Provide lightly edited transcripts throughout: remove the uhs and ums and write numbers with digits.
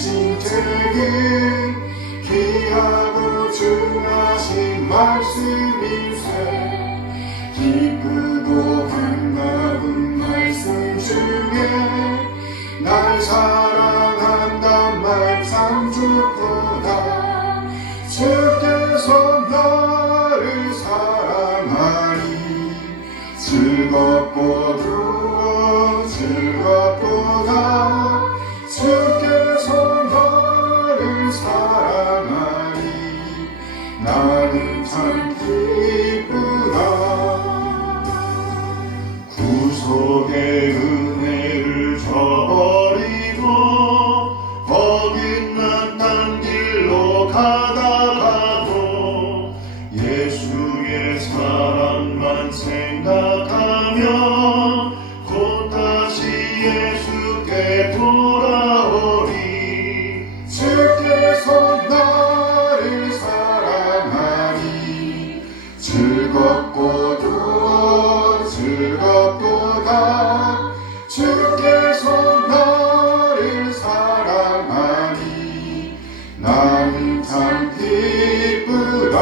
책은 귀하고 중하신 말씀이세. 기쁘고 반가운 말씀 중에 날 사랑한단 말 참 좋도다. 주께서 나를 사랑하니 즐겁고도 즐겁도다. 주께서 나를 사랑하니 나는 참 기쁘다. 구속의 은혜를 저버리고 어긋난 길로 가다가도 예수의 사랑만 생각하며 곧 다시 예수께 돌아오리. 주께서 나를 사랑하니 즐겁고도 즐겁도다. 주께서 나를 사랑하니 나는 참 기쁘다.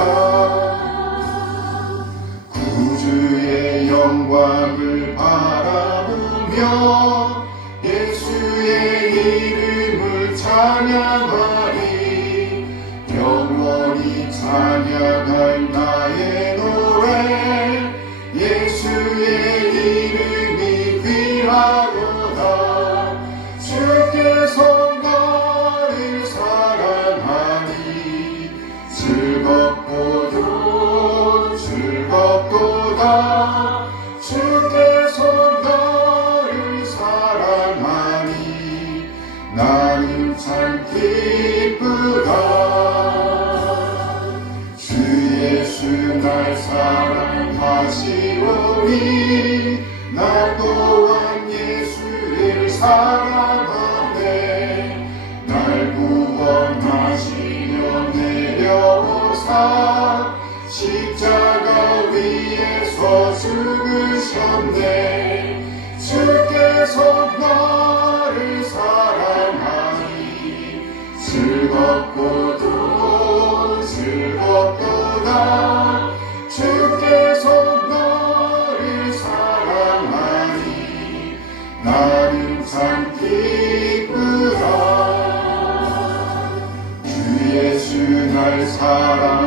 구주의 영광을 바라보며 예수의 이름을 찬양하리. 영원히 찬양할 나의 노래. 예수의 이름이 귀하도다. 주께서 나를 사랑하니 즐겁고도 즐겁도다. 주께서 나를 사랑하니 나는 참 기쁘다. 주 예수 날 사랑하시오니 나 또한 예수를 사랑하네. 날 구원하시려 내려오사 십자가 위에서 죽으셨네. 주께서 나를 사랑하니 즐겁고도 즐겁도다. 주께서 나를 사랑하니 나는 참 기쁘다. 주 예수 날 사랑하시오니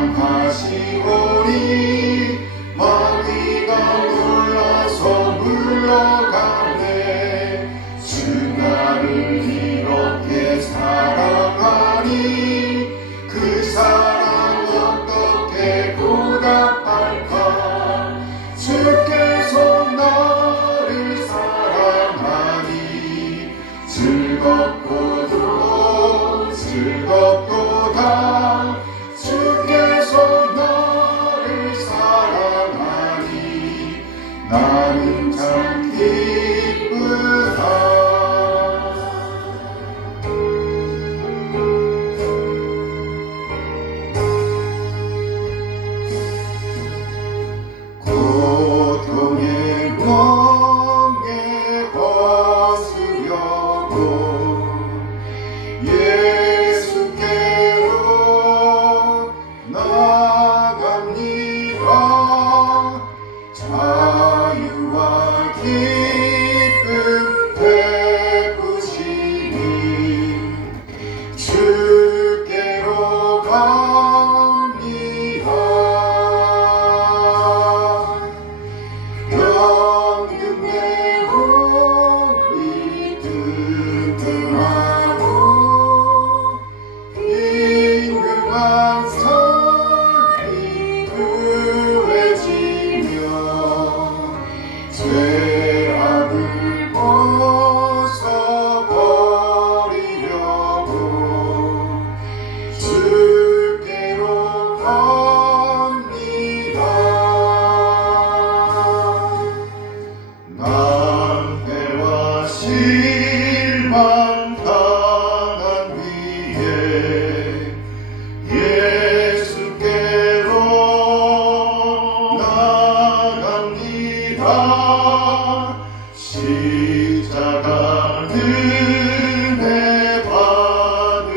마귀가 놀라서 물러가네. 주 나를 이렇게 사랑하니 그 사랑 어떻게 보답할까. 주께서 나를 사랑하니 즐겁고도 즐겁도다. 주께서 나를 사랑하니 나는 참 기쁘다. 고통의 멍에 벗으려고 예수께로 나갑니다. 자유와 기쁨 베푸시니 주께로 갑니다. 연금 내 몸이 튼튼하고 임금한 삶이 구해지며 죄악을 벗어버리려고 주께로 갑니다. 낭패와 실망 당한 위에 예수께로 나갑니다. 십자가 은혜 받으려고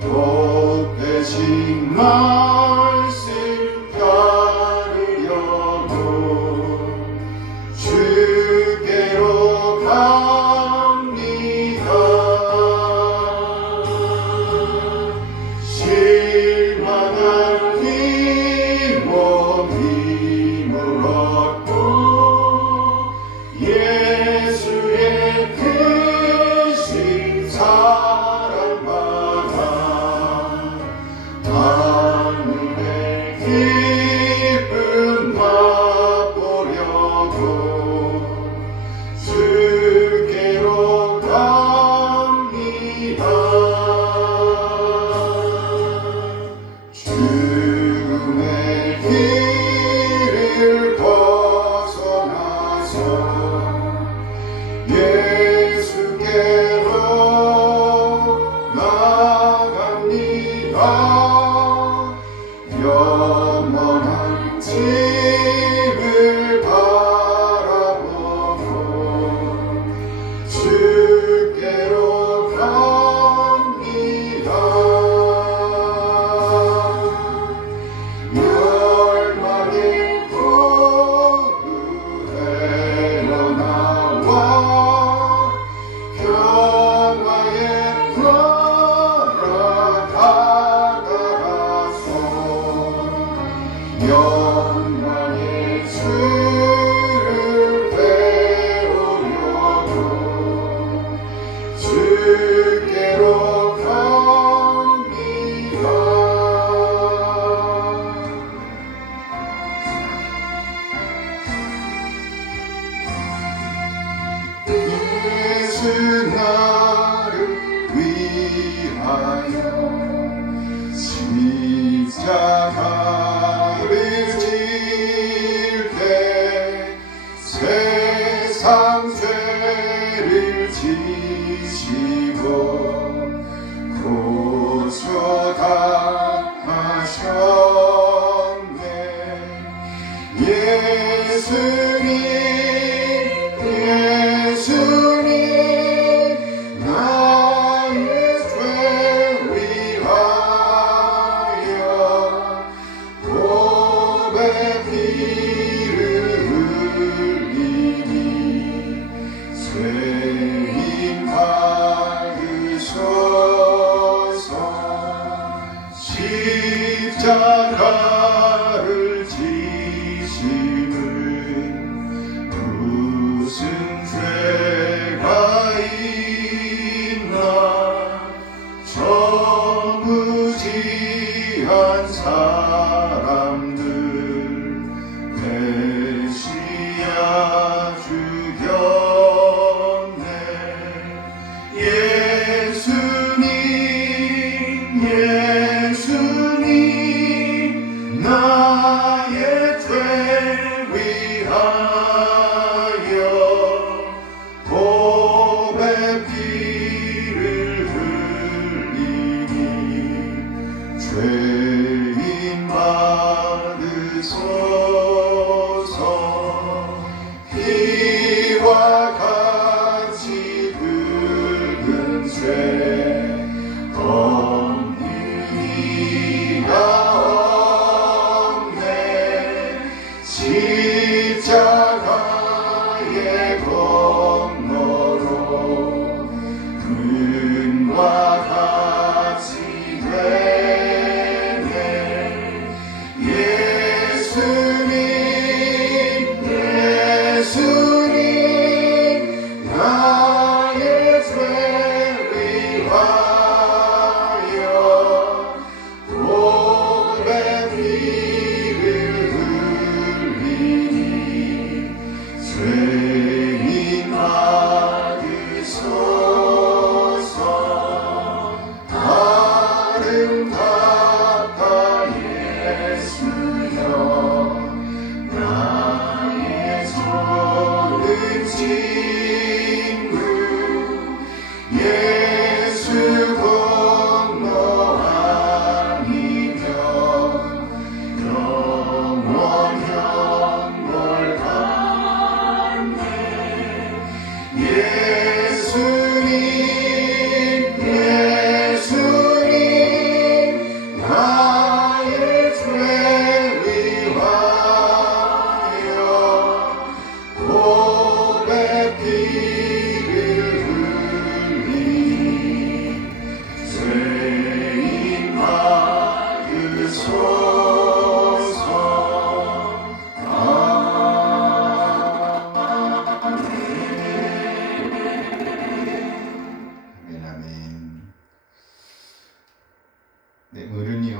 복되신 말씀 따르려고 주께로 갑니다. 실만한 힘과 힘을 얻고 예수의 크신 사랑 받아 하늘의 기쁨 맛보려고 주께로 갑니다. 죽음의 길을 벗어나서 예수께로 나갑니다. 영원한 집을 바라보고 주께로 갑니다. 멸망의 포구에로 나와 평화의 나라 다가가서 영광의 주를 배우려고 주께로 갑니다. 예수 나를 위하여 십자가를 질 때 세상 죄를 지시고 고쳐 당하셨네. 예수님 나의 죄 위하여 보배 피를 흘리니 죄인 받으소서. 십자가를 지심은 무슨 죄가 있나. 저무지한 사람들 메시아 죽였네. 예수님 나의 죄 위하여 보배 피를 흘리니 죄인 받으소서. 피와 같이 붉은 죄 없느니가 없네. 십자가의 건너로 은과 같이 되네. 예수님 나의 죄 위하여 보배 피를 흘리니 죄인 받으소서. 아름답다 예수여 나의 좋은 친구. 예수 건너 아니면 영원한 걸 갔네. 예수님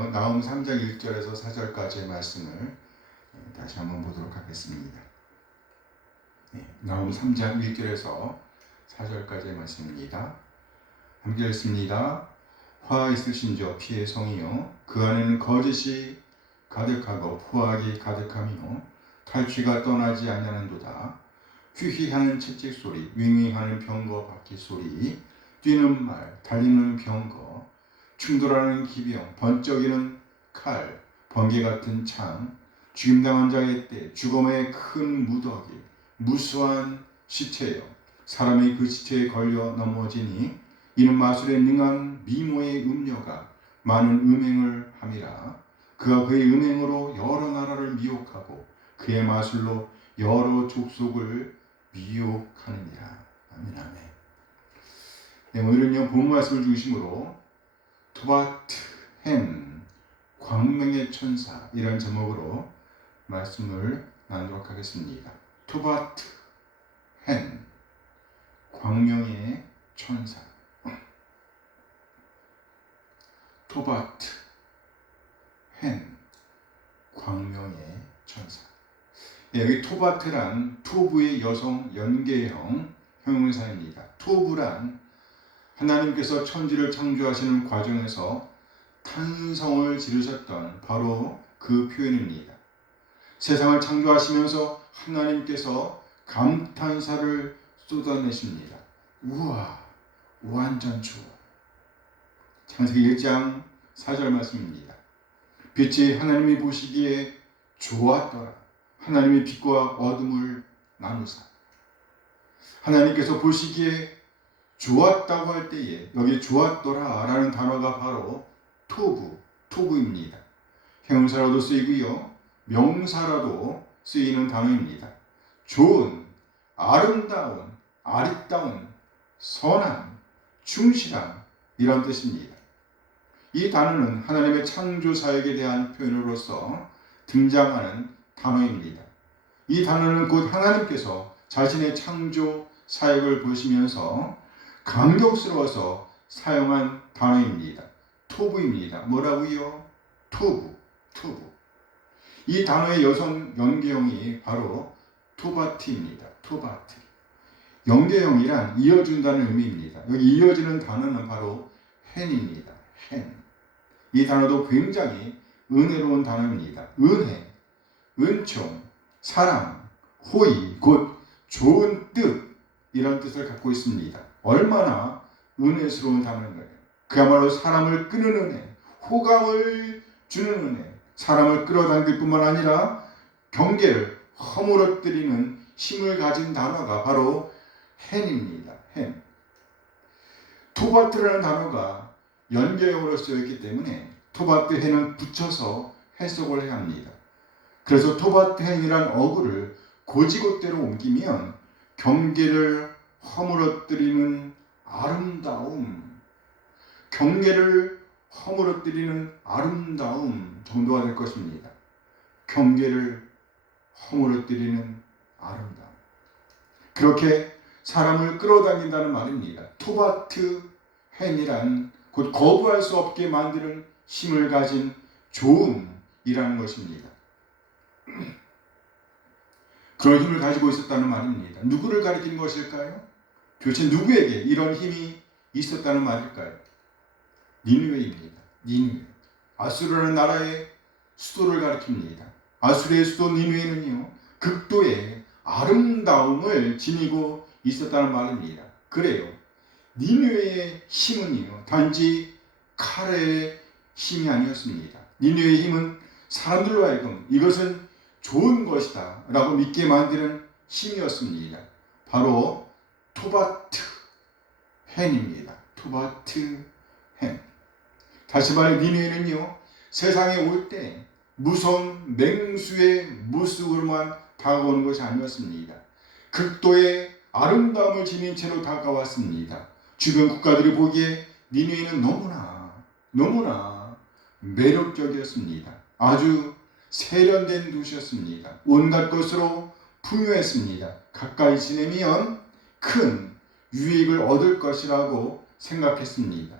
오늘은요 나훔 3장 1절에서 4절까지의 말씀을 다시 한번 보도록 하겠습니다. 나훔 3장 1절에서 4절까지의 말씀입니다. 함께 읽습니다. 화 있으신 저 피의 성이요 그 안에는 거짓이 가득하고 포악이 가득하며 탈취가 떠나지 아니하는도다. 휘휘하는 채찍 소리, 윙윙하는 병거 바퀴 소리, 뛰는 말, 달리는 병거, 충돌하는 기병, 번쩍이는 칼, 번개 같은 창, 죽임당한 자의 때, 죽음의 큰 무더기, 무수한 시체요. 사람이 그 시체에 걸려 넘어지니 이는 마술에 능한 미모의 음녀가 많은 음행을 함이라. 그가 그의 음행으로 여러 나라를 미혹하고 그의 마술로 여러 족속을 미혹하느니라. 아멘 아멘. 네, 오늘은요 본 말씀을 중심으로 토바트 헨 광명의 천사 이런 제목으로 말씀을 나누도록 하겠습니다. 토바트 헨 광명의 천사. 토바트 헨 광명의 천사. 여기 토바트란 토부의 여성 연계형 형용사입니다. 토부란 하나님께서 천지를 창조하시는 과정에서 탄성을 지르셨던 바로 그 표현입니다. 세상을 창조하시면서 하나님께서 감탄사를 쏟아내십니다. 우와, 완전 좋아. 창세기 1장 4절 말씀입니다. 빛이 하나님이 보시기에 좋았더라. 하나님이 빛과 어둠을 나누사. 하나님께서 보시기에 좋았다고 할 때에 여기 좋았더라 라는 단어가 바로 토부입니다. 형용사로도 쓰이고요. 명사라도 쓰이는 단어입니다. 좋은, 아름다운, 아리따운, 선한, 충실한 이런 뜻입니다. 이 단어는 하나님의 창조 사역에 대한 표현으로서 등장하는 단어입니다. 이 단어는 곧 하나님께서 자신의 창조 사역을 보시면서 감격스러워서 사용한 단어입니다. 토부입니다. 뭐라고요? 토부. 이 단어의 여성 연계형이 바로 토바트입니다. 토바트. 연계형이란 이어준다는 의미입니다. 여기 이어지는 단어는 바로 헨입니다. 헨. 이 단어도 굉장히 은혜로운 단어입니다. 은혜, 은총, 사랑, 호의, 곧 좋은 뜻 이런 뜻을 갖고 있습니다. 얼마나 은혜스러운 단어인가요? 그야말로 사람을 끄는 은혜, 호감을 주는 은혜, 사람을 끌어당길 뿐만 아니라 경계를 허물어뜨리는 힘을 가진 단어가 바로 헨입니다. 헨. 토바트라는 단어가 연계형으로 쓰여있기 때문에 토바트 헨은 붙여서 해석을 해야 합니다. 그래서 토바트 헨이란 어구를 고지곳대로 옮기면 경계를 허물어뜨리는 아름다움, 경계를 허물어뜨리는 아름다움 정도가 될 것입니다. 경계를 허물어뜨리는 아름다움. 그렇게 사람을 끌어당긴다는 말입니다. 토바트 헨이란 곧 거부할 수 없게 만드는 힘을 가진 좋음이라는 것입니다. 그런 힘을 가지고 있었다는 말입니다. 누구를 가리킨 것일까요? 도대체 누구에게 이런 힘이 있었다는 말일까요? 니느웨입니다. 니느웨. 아수르라는 나라의 수도를 가리킵니다. 아수르의 수도 니느웨는요, 극도의 아름다움을 지니고 있었다는 말입니다. 그래요. 니느웨의 힘은요, 단지 칼의 힘이 아니었습니다. 니느웨의 힘은 사람들로 하여금 이것은 좋은 것이다 라고 믿게 만드는 힘이었습니다. 바로 토바트 헨입니다. 토바트 헨. 다시 말해 니느웨는요, 세상에 올 때 무서운 맹수의 모습으로만 다가오는 것이 아니었습니다. 극도의 아름다움을 지닌 채로 다가왔습니다. 주변 국가들이 보기에 니느웨는 너무나 매력적이었습니다. 아주 세련된 도시였습니다. 온갖 것으로 풍요했습니다. 가까이 지내면 큰 유익을 얻을 것이라고 생각했습니다.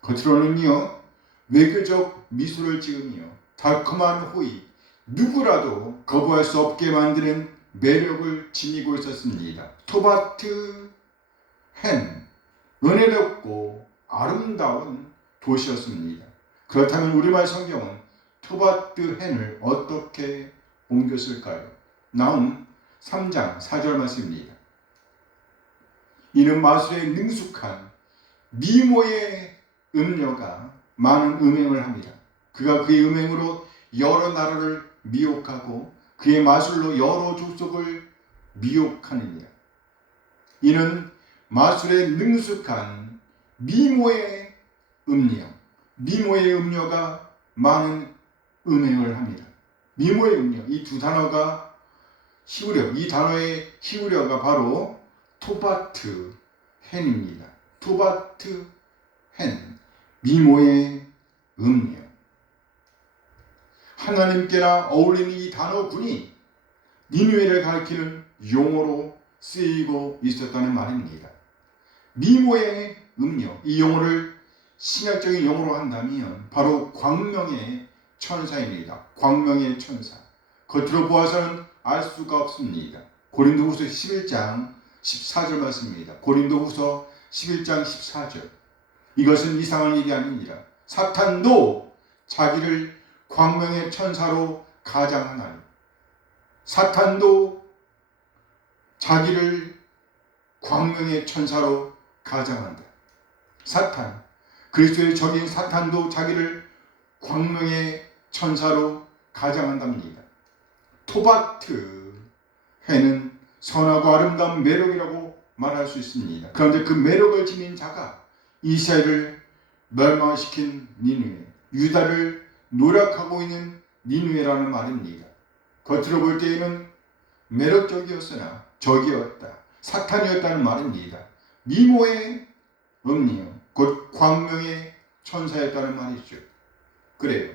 겉으로는요, 외교적 미소를 지으며 달콤한 호의, 누구라도 거부할 수 없게 만드는 매력을 지니고 있었습니다. 토바트 헨, 은혜롭고 아름다운 도시였습니다. 그렇다면 우리말 성경은 토바트 헨을 어떻게 옮겼을까요? 나움 3장 4절 말씀입니다. 이는 마술에 능숙한 미모의 음녀가 많은 음행을 합니다. 그가 그의 음행으로 여러 나라를 미혹하고 그의 마술로 여러 족속을 미혹하느니라. 이는 마술에 능숙한 미모의 음녀, 미모의 음녀가 많은 음행을 합니다. 미모의 음녀, 이 두 단어가 히브리어, 이 단어의 히브리어가 바로 토바트 헨입니다. 토바트 헨, 미모의 음녀. 하나님께나 어울리는 이 단어군이 니느웨를 가리키는 용어로 쓰이고 있었다는 말입니다. 미모의 음녀, 이 용어를 신약적인 용어로 한다면 바로 광명의 천사입니다. 광명의 천사. 겉으로 보아서는 알 수가 없습니다. 고린도후서 11장 14절 말씀입니다. 고린도후서 11장 14절. 이것은 이상한 일이 아닙니다. 사탄도 자기를 광명의 천사로 가장하나니, 사탄도 자기를 광명의 천사로 가장한다. 사탄, 그리스도의 적인 사탄도 자기를 광명의 천사로 가장한답니다. 토바트 헨은 선하고 아름다운 매력이라고 말할 수 있습니다. 그런데 그 매력을 지닌 자가 이스라엘을 멸망시킨 니느웨, 유다를 노력하고 있는 니느웨라는 말입니다. 겉으로 볼 때에는 매력적이었으나 적이었다, 사탄이었다는 말입니다. 미모의 음녀, 곧 광명의 천사였다는 말이죠. 그래요.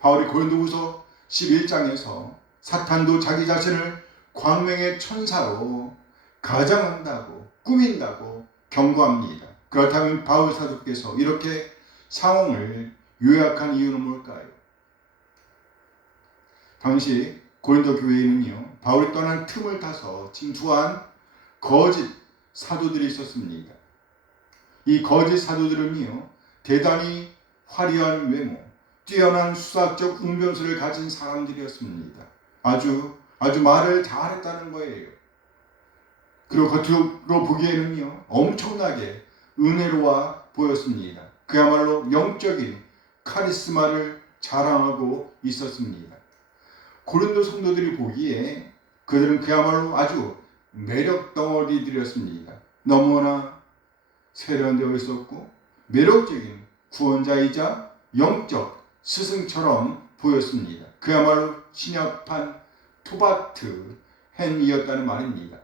바울이 고린도후서 11장에서 사탄도 자기 자신을 광명의 천사로 가장한다고, 꾸민다고 경고합니다. 그렇다면 바울 사도께서 이렇게 상황을 요약한 이유는 뭘까요? 당시 고린도 교회에는요, 바울이 떠난 틈을 타서 침투한 거짓 사도들이 있었습니다. 이 거짓 사도들은요, 대단히 화려한 외모, 뛰어난 수학적 웅변수를 가진 사람들이었습니다. 아주 말을 잘했다는 거예요. 그리고 겉으로 보기에는요, 엄청나게 은혜로워 보였습니다. 그야말로 영적인 카리스마를 자랑하고 있었습니다. 고린도 성도들이 보기에 그들은 그야말로 아주 매력 덩어리들이었습니다. 너무나 세련되어 있었고 매력적인 구원자이자 영적 스승처럼 보였습니다. 그야말로 신약판 토바트 헨이었다는 말입니다.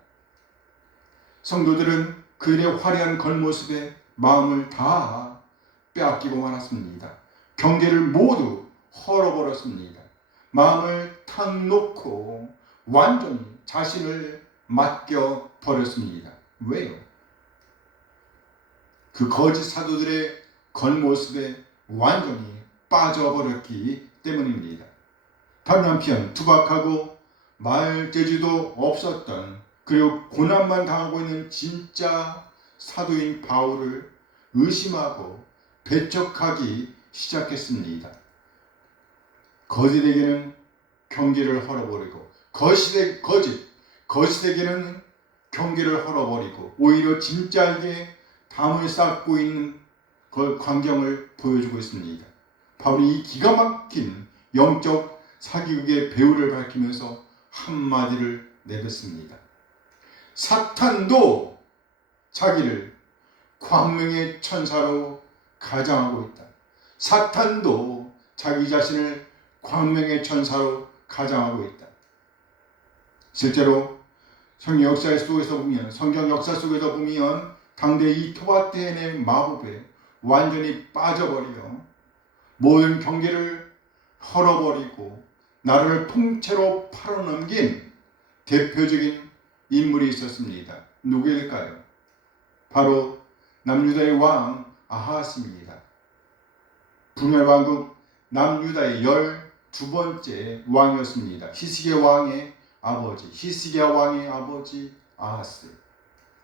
성도들은 그들의 화려한 겉모습에 마음을 다 빼앗기고 말았습니다. 경계를 모두 헐어버렸습니다. 마음을 탁 놓고 완전히 자신을 맡겨버렸습니다. 왜요? 그 거짓 사도들의 겉모습에 완전히 빠져버렸기 때문입니다. 다른 한편 투박하고 말재주도 없었던, 그리고 고난만 당하고 있는 진짜 사도인 바울을 의심하고 배척하기 시작했습니다. 거짓에게는 경계를 헐어버리고 거짓에게는 경계를 헐어버리고 오히려 진짜에게 담을 쌓고 있는 그 광경을 보여주고 있습니다. 바울이 이 기가 막힌 영적 사기극의 배후를 밝히면서 한마디를 내뱉습니다. 사탄도 자기를 광명의 천사로 가장하고 있다. 사탄도 자기 자신을 광명의 천사로 가장하고 있다. 실제로 성경 역사 속에서 보면 당대 이 토바트 헨의 마법에 완전히 빠져버리며 모든 경계를 헐어버리고 나라를 통째로 팔아넘긴 대표적인 인물이 있었습니다. 누구일까요? 바로 남유다의 왕 아하스입니다. 분열 왕국 남유다의 12번째 왕이었습니다. 히스기야 왕의 아버지 아하스.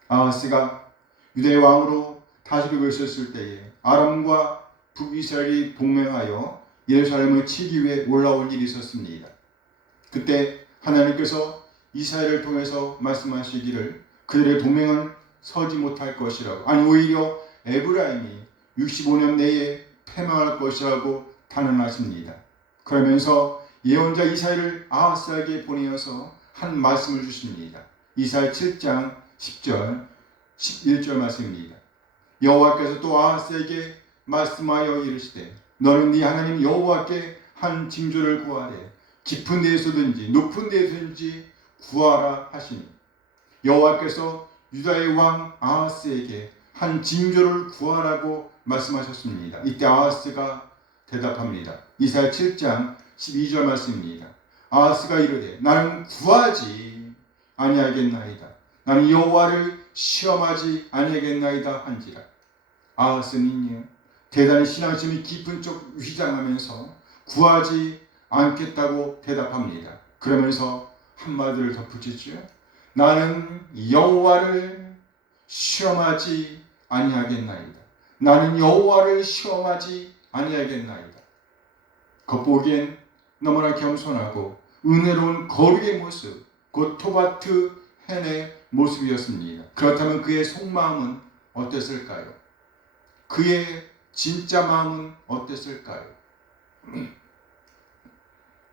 아하스가 유다의 왕으로 다스리고 있었을 때에 아람과 북이스라엘이 동맹하여 예루살렘을 치기 위해 올라올 일이 있었습니다. 그때 하나님께서 이사야를 통해서 말씀하시기를 그들의 동맹은 서지 못할 것이라고, 아니 오히려 에브라임이 65년 내에 패망할 것이라고 단언하십니다. 그러면서 예언자 이사야를 아하스에게 보내어서 한 말씀을 주십니다. 이사야 7장 10절 11절 말씀입니다. 여호와께서 또 아하스에게 말씀하여 이르시되 너는 네 하나님 여호와께 한 징조를 구하되 깊은 데에서든지 높은 데에서든지 구하라 하시니, 여호와께서 유다의 왕 아하스에게 한 징조를 구하라고 말씀하셨습니다. 이때 아하스가 대답합니다. 이사야 7장 12절 말씀입니다. 아하스가 이르되 나는 구하지 아니하겠나이다. 나는 여호와를 시험하지 아니하겠나이다 한지라. 아하스는요 대단히 신앙심이 깊은 쪽 위장하면서 구하지 않겠다고 대답합니다. 그러면서 한마디를 덧붙이죠. 나는 여호와를 시험하지 아니하겠나이다. 나는 여호와를 시험하지 아니하겠나이다. 겉보기엔 너무나 겸손하고 은혜로운 거룩의 모습, 곧 토바트 헨의 모습이었습니다. 그렇다면 그의 속마음은 어땠을까요? 그의 진짜 마음은 어땠을까요?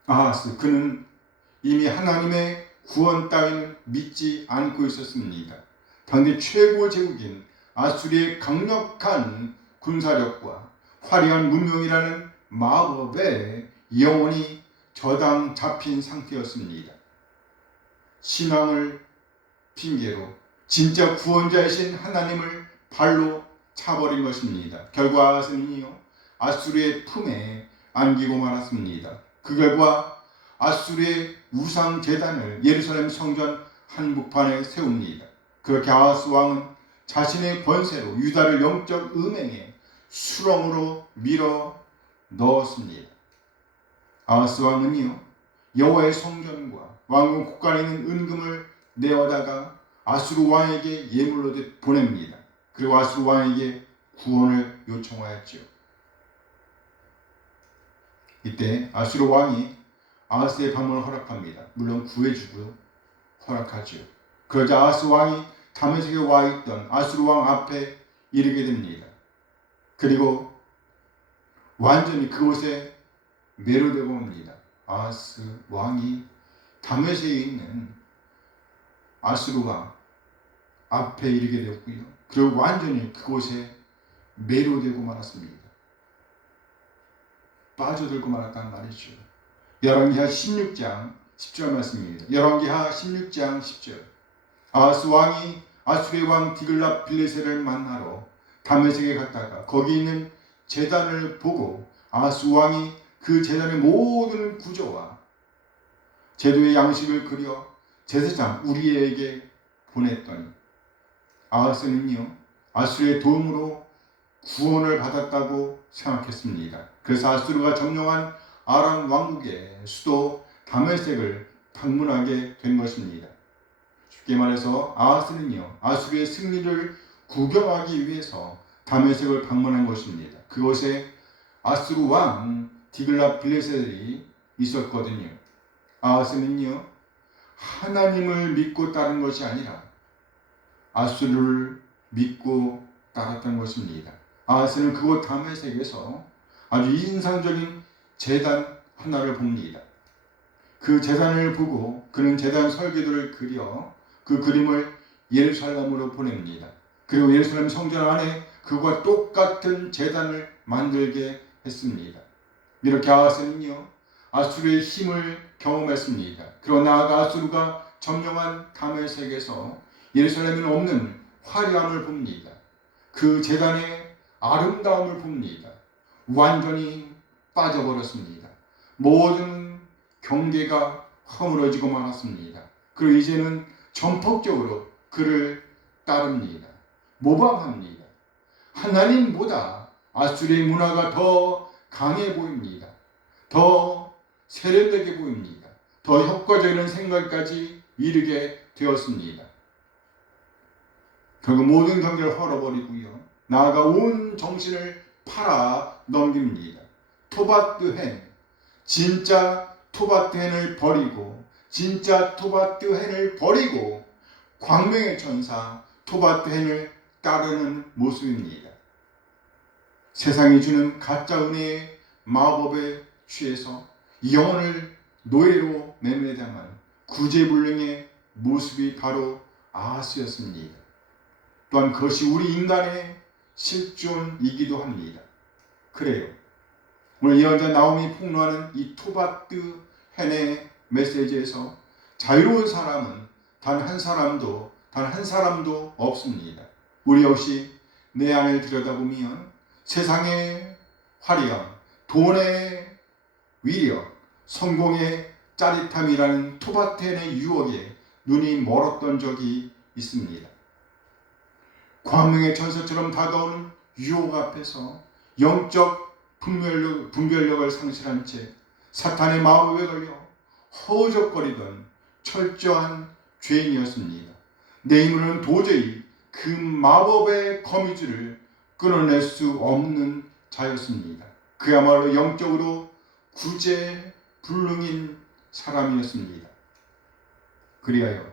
아하스, 그는 이미 하나님의 구원 따위는 믿지 않고 있었습니다. 당대 최고 제국인 아수리의 강력한 군사력과 화려한 문명이라는 마법에 영혼이 저당 잡힌 상태였습니다. 신앙을 핑계로 진짜 구원자이신 하나님을 발로 차버린 것입니다. 결과 아하스는요 아수리의 품에 안기고 말았습니다. 그 결과 아수리의 우상 제단을 예루살렘 성전 한복판에 세웁니다. 그렇게 아하스 왕은 자신의 권세로 유다를 영적 음행의 수렁으로 밀어 넣었습니다. 아하스 왕은요 여호와의 성전과 왕궁 곳간에 있는 은금을 내어다가 아수르 왕에게 예물로 보냅니다. 그리고 아수르 왕에게 구원을 요청하였죠. 이때 아수르 왕이 아하스의 방문을 허락합니다. 물론 구해주고 허락하죠. 그러자 아하스 왕이 다메섹에 와 있던 아수르 왕 앞에 이르게 됩니다. 그리고 완전히 그곳에 매료되고 옵니다. 아하스 왕이 다메섹에 있는 아수르 왕 앞에 이르게 되었고요. 그리고 완전히 그곳에 매료되고 말았습니다. 빠져들고 말았다는 말이죠. 열왕기하 16장 10절 말씀입니다. 열왕기하 16장 10절. 아하스 왕이 아수르의 왕 디글랏 빌레셋을 만나러 다메섹에 갔다가 거기 있는 제단을 보고 아하스 왕이 그 제단의 모든 구조와 제도의 양식을 그려 제사장 우리에게 보냈더니 아하스는요 아수르의 도움으로 구원을 받았다고 생각했습니다. 그래서 아수르가 점령한 아람 왕국의 수도 다메섹을 방문하게 된 것입니다. 쉽게 말해서 아하스는요 아수르의 승리를 구경하기 위해서 다메섹을 방문한 것입니다. 그곳에 아수르 왕 디글랏 빌레셋이 있었거든요. 아하스는요 하나님을 믿고 따른 것이 아니라 아수르를 믿고 따랐던 것입니다. 아하스는 그곳 다메섹에서 아주 인상적인 제단 하나를 봅니다. 그 제단을 보고 그는 제단 설계도를 그려 그 그림을 예루살렘으로 보냅니다. 그리고 예루살렘 성전 안에 그와 똑같은 제단을 만들게 했습니다. 이렇게 아하스는요 아수르의 힘을 경험했습니다. 그러나 나아가 아수르가 점령한 다메섹에서 예루살렘에는 없는 화려함을 봅니다. 그 제단의 아름다움을 봅니다. 완전히 빠져버렸습니다. 모든 경계가 허물어지고 말았습니다. 그리고 이제는 전폭적으로 그를 따릅니다. 모방합니다. 하나님보다 아수르의 문화가 더 강해 보입니다. 더 세련되게 보입니다. 더 효과적인 생각까지 이르게 되었습니다. 결국 모든 경계를 헐어버리고요. 나아가 온 정신을 팔아 넘깁니다. 토바트헨, 진짜 토바트헨을 버리고 진짜 토바트헨을 버리고 광명의 천사 토바트헨을 따르는 모습입니다. 세상이 주는 가짜 은혜의 마법에 취해서 영혼을 노예로 매매당한 구제불능의 모습이 바로 아하스였습니다. 또한 그것이 우리 인간의 실존이기도 합니다. 그래요. 오늘 예언자 나홈이 폭로하는 이 토바트헨의 메시지에서 자유로운 사람은 단 한 사람도 없습니다. 우리 역시 내 안을 들여다보면 세상의 화려함, 돈의 위력, 성공의 짜릿함이라는 토바트헨의 유혹에 눈이 멀었던 적이 있습니다. 광명의 천사처럼 다가오는 유혹 앞에서 영적 분별력을 상실한 채 사탄의 마법에 걸려 허우적거리던 철저한 죄인이었습니다. 내 힘으로는 도저히 그 마법의 거미줄을 끊어낼 수 없는 자였습니다. 그야말로 영적으로 구제불능인 사람이었습니다. 그리하여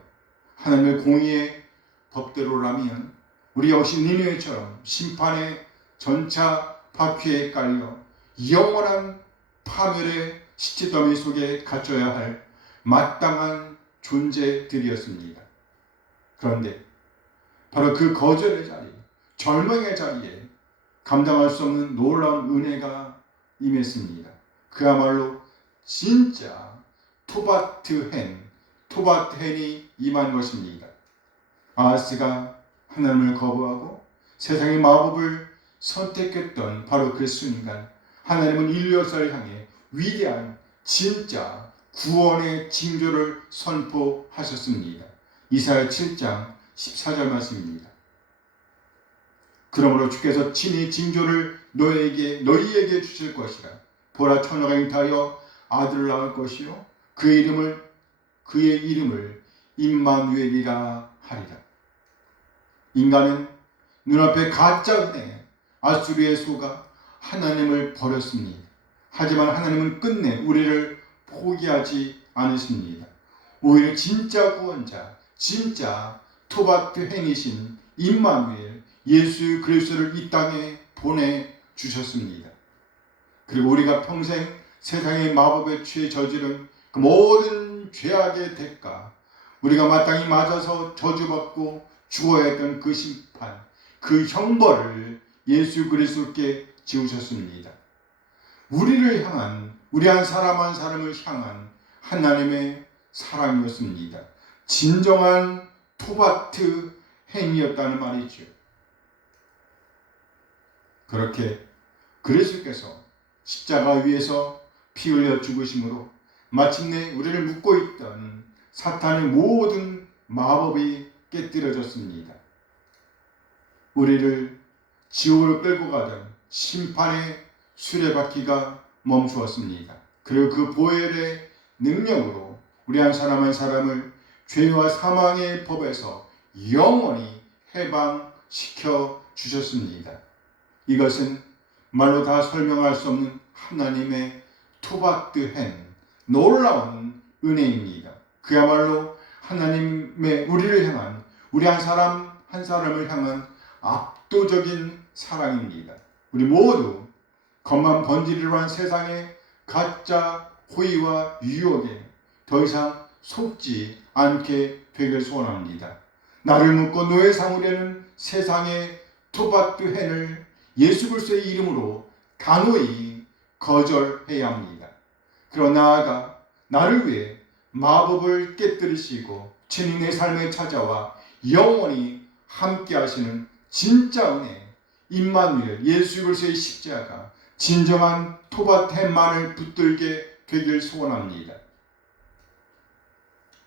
하나님의 공의의 법대로라면 우리 역시 니느웨처럼 심판의 전차 바퀴에 깔려 영원한 파멸의 시체더미 속에 갇혀야 할 마땅한 존재들이었습니다. 그런데 바로 그 거절의 자리, 절망의 자리에 감당할 수 없는 놀라운 은혜가 임했습니다. 그야말로 진짜 토바트헨이 임한 것입니다. 아하스가 하나님을 거부하고 세상의 마법을 선택했던 바로 그 순간 하나님은 인류 역사를 향해 위대한 진짜 구원의 징조를 선포하셨습니다. 이사야 7장 14절 말씀입니다. 그러므로 주께서 친히 징조를 너희에게 주실 것이라. 보라, 처녀가 잉태하여 아들을 낳을 것이요 그의 이름을 임마누엘이라 하리라. 인간은 눈앞에 가짜 은혜 아수르의 소가 하나님을 버렸습니다. 하지만 하나님은 끝내 우리를 포기하지 않으십니다. 오히려 진짜 구원자, 진짜 토바트헨이신 임마누엘 예수 그리스도를 이 땅에 보내주셨습니다. 그리고 우리가 평생 세상의 마법에 취해 저지른 그 모든 죄악의 대가, 우리가 마땅히 맞아서 저주받고 죽어야 했던 그 심판, 그 형벌을 예수 그리스도께 지우셨습니다. 우리를 향한, 우리 한 사람을 향한 하나님의 사랑이었습니다. 진정한 토바트헨이었다는 말이죠. 그렇게 그리스도께서 십자가 위에서 피 흘려 죽으심으로 마침내 우리를 묶고 있던 사탄의 모든 마법이 깨뜨려졌습니다. 우리를 지옥으로 끌고 가던 심판의 수레바퀴가 멈추었습니다. 그리고 그 보혈의 능력으로 우리 한 사람을 죄와 사망의 법에서 영원히 해방시켜 주셨습니다. 이것은 말로 다 설명할 수 없는 하나님의 토바트헨, 놀라운 은혜입니다. 그야말로 하나님의 우리를 향한, 우리 한 사람을 향한 압도적인 사랑입니다. 우리 모두 겉만 번지르르 한 세상의 가짜 호의와 유혹에 더 이상 속지 않게 되길 소원합니다. 나를 묶고 노예 삼으려는 세상의 토바트헨을 예수 그리스도의 이름으로 단호히 거절해야 합니다. 그러나 나아가 나를 위해 마법을 깨뜨리시고 친히 내 삶에 찾아와 영원히 함께 하시는 진짜 은혜, 임마누엘 예수 그리스도의 십자가, 진정한 토바트헨만을 붙들게 되길 소원합니다.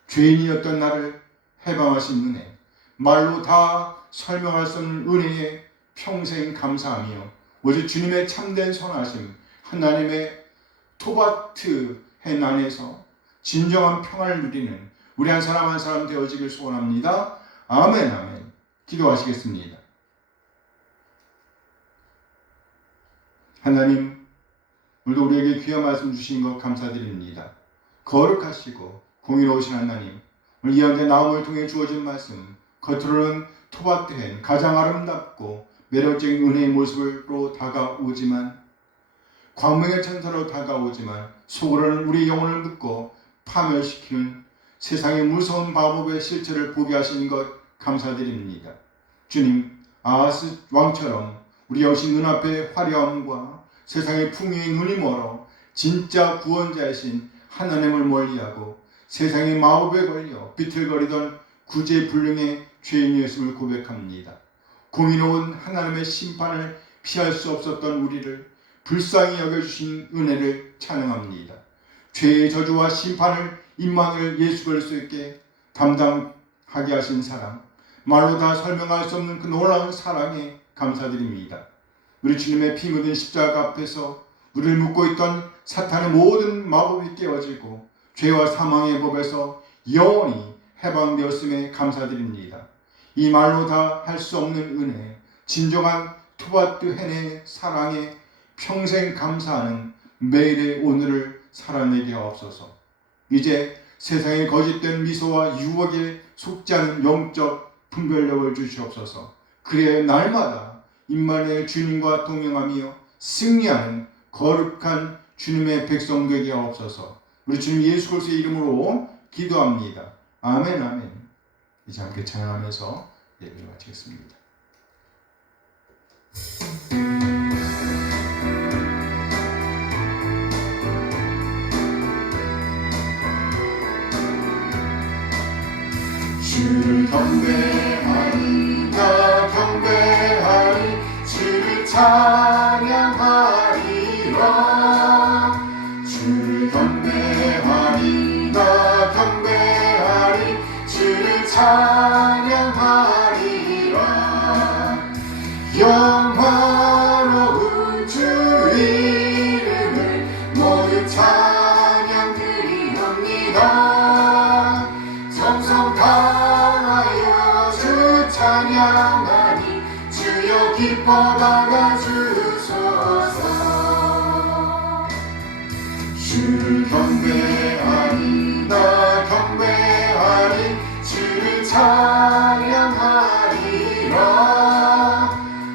죄인이었던 나를 해방하신 은혜, 말로 다 설명할 수 없는 은혜에 평생 감사하며 오직 주님의 참된 선하심, 하나님의 토바트 헨 안에서 진정한 평안을 누리는 우리 한 사람 한 사람 되어지길 소원합니다. 아멘, 아멘. 기도하시겠습니다. 하나님, 오늘도 우리에게 귀한 말씀 주신 것 감사드립니다. 거룩하시고 공의로우신 하나님, 오늘 이 현재 나음을 통해 주어진 말씀, 겉으로는 토바트헨 가장 아름답고 매력적인 은혜의 모습으로 다가오지만, 광명의 천사로 다가오지만 속으로는 우리 영혼을 묶고 파멸시키는 세상의 무서운 마법의 실체를 보게 하시는 것 감사드립니다. 주님, 아하스 왕처럼 우리 역시 눈앞의 화려함과 세상의 풍요의 눈이 멀어 진짜 구원자이신 하나님을 멀리하고 세상의 마법에 걸려 비틀거리던 구제불능의 죄인이었음을 고백합니다. 공의로운 하나님의 심판을 피할 수 없었던 우리를 불쌍히 여겨주신 은혜를 찬양합니다. 죄의 저주와 심판을 임마누엘 예수 그리스도께 담당하게 하신 사랑, 말로 다 설명할 수 없는 그 놀라운 사랑에 감사드립니다. 우리 주님의 피 묻은 십자가 앞에서 우리를 묶고 있던 사탄의 모든 마법이 깨어지고 죄와 사망의 법에서 영원히 해방되었음에 감사드립니다. 이 말로 다 할 수 없는 은혜, 진정한 토바트 헨의 사랑에 평생 감사하는 매일의 오늘을 살아내게 하옵소서. 이제 세상의 거짓된 미소와 유혹에 속지 않은 영적 분별력을 주시옵소서. 그래야 날마다 임마누엘 주님과 동행하며 승리하는 거룩한 주님의 백성 되게 하옵소서. 우리 주님 예수 그리스도의 이름으로 기도합니다. 아멘, 아멘. 이제 함께 찬양하면서 예배를 마치겠습니다. 주를 경배하리 나 경배하리 주를 찬양하리라 주를 경배하리 나 경배하리 주를 찬양하리라 영화로운 주 이름을 모두 찬양 드리옵니다 정성 다하여 주 찬양하니 주여 기뻐 받아주소서 주를 경배하리 나 경배하리 주를 찬양하리라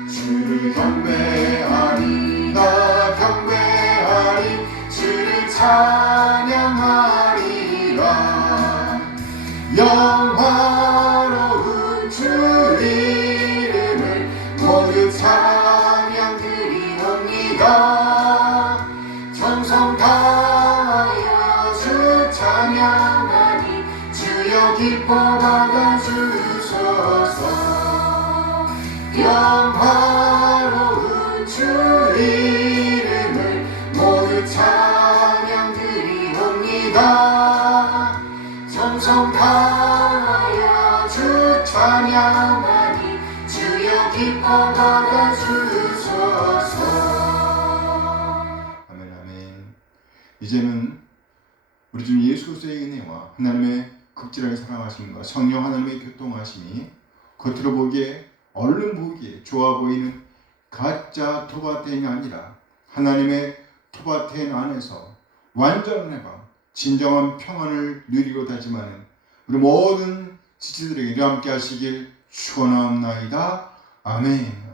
주를 경배하리 나 경배하리 주를 찬양하리라 영화로운 주 이름을 모두 찬양 드리옵니다 정성 다하여 주 찬양하니 주여 기뻐 받아주소서 영화로운 주 이름을 모두 찬양 드리옵니다 정성 다하여 주 찬양하니 주여 기뻐 받아주소서 아멘, 아멘. 이제는 우리 주 예수 그리스도의 은혜와 하나님의 극진하게 사랑하심과 성령 하나님의 교통하심이 겉으로 보기에 얼른 보기에 좋아 보이는 가짜 토바텐이 아니라 하나님의 토바텐 안에서 완전한 해방, 진정한 평안을 누리고 다짐하는 우리 모든 지체들에게 함께 하시길 축원하옵나이다. 아멘.